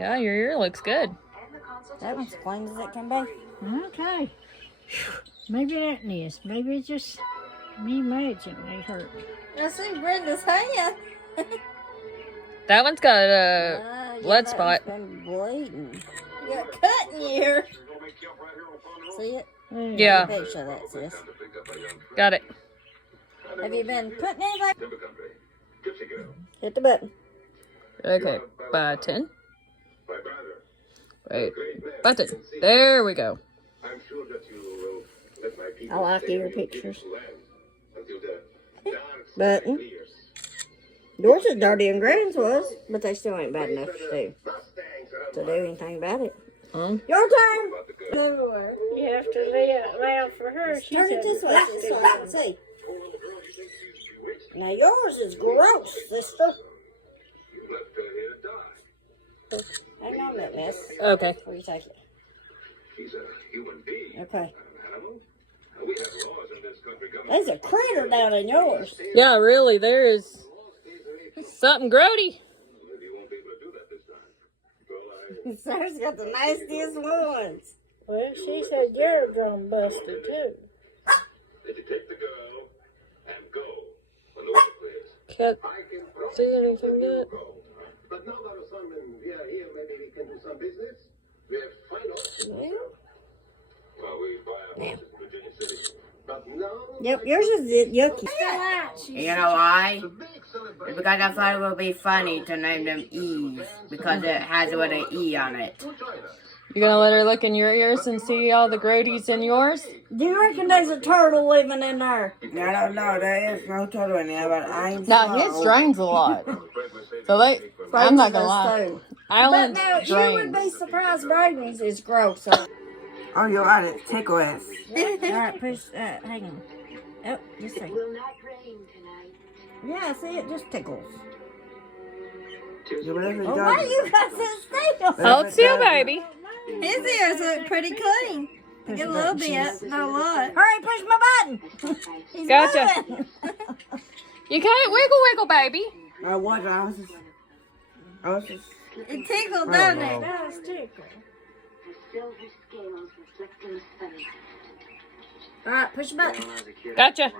Yeah, your ear looks good. That one's clean as it can be. Okay. Maybe that is. Maybe it's just me imagining they hurt. I see Brenda's hand. That one's got a blood that spot. one's been bleeding. You got cut in here. See it? Yeah. Picture that, sis. Got it. Have you been putting anything? Hit the button. Okay, button. Wait, button. There we go. I like your pictures. Button. Yours is dirtier than Gran's was, but they still ain't bad enough to do anything about it. Your turn. You have to lay it loud for her. She Turn it this way so I can see. Now yours is gross, sister. Hang on a minute, miss. Okay. Before you take it. Okay. There's a critter down in yours. Yeah, really, there's something grody. Sarah's got the nastiest ones. Well, she said your drum busted too. Can't see anything yet. Yep, yours is yucky. You know why? It's because I thought it would be funny to name them E's because it has with an E on it. You gonna let her look in your ears and see all the grodies in yours? Do you reckon there's a turtle living in there? I don't know. There is no turtle in there, but I'm Now, his drains a lot. So I'm not gonna lie. But now, you would be surprised Braden's is gross. So. Oh, you're right. It's ticklish. Alright, push, hang on. Oh, just see. Yeah, see, it just tickles. Oh, why you got so still? Hold still, baby. His ears look pretty clean. Get a little bit, not a lot. Hurry, push my button. He's Gotcha. moving. You can't wiggle, baby. I was just... It tickled, doesn't it? That was tickle. Alright, push the button. Gotcha.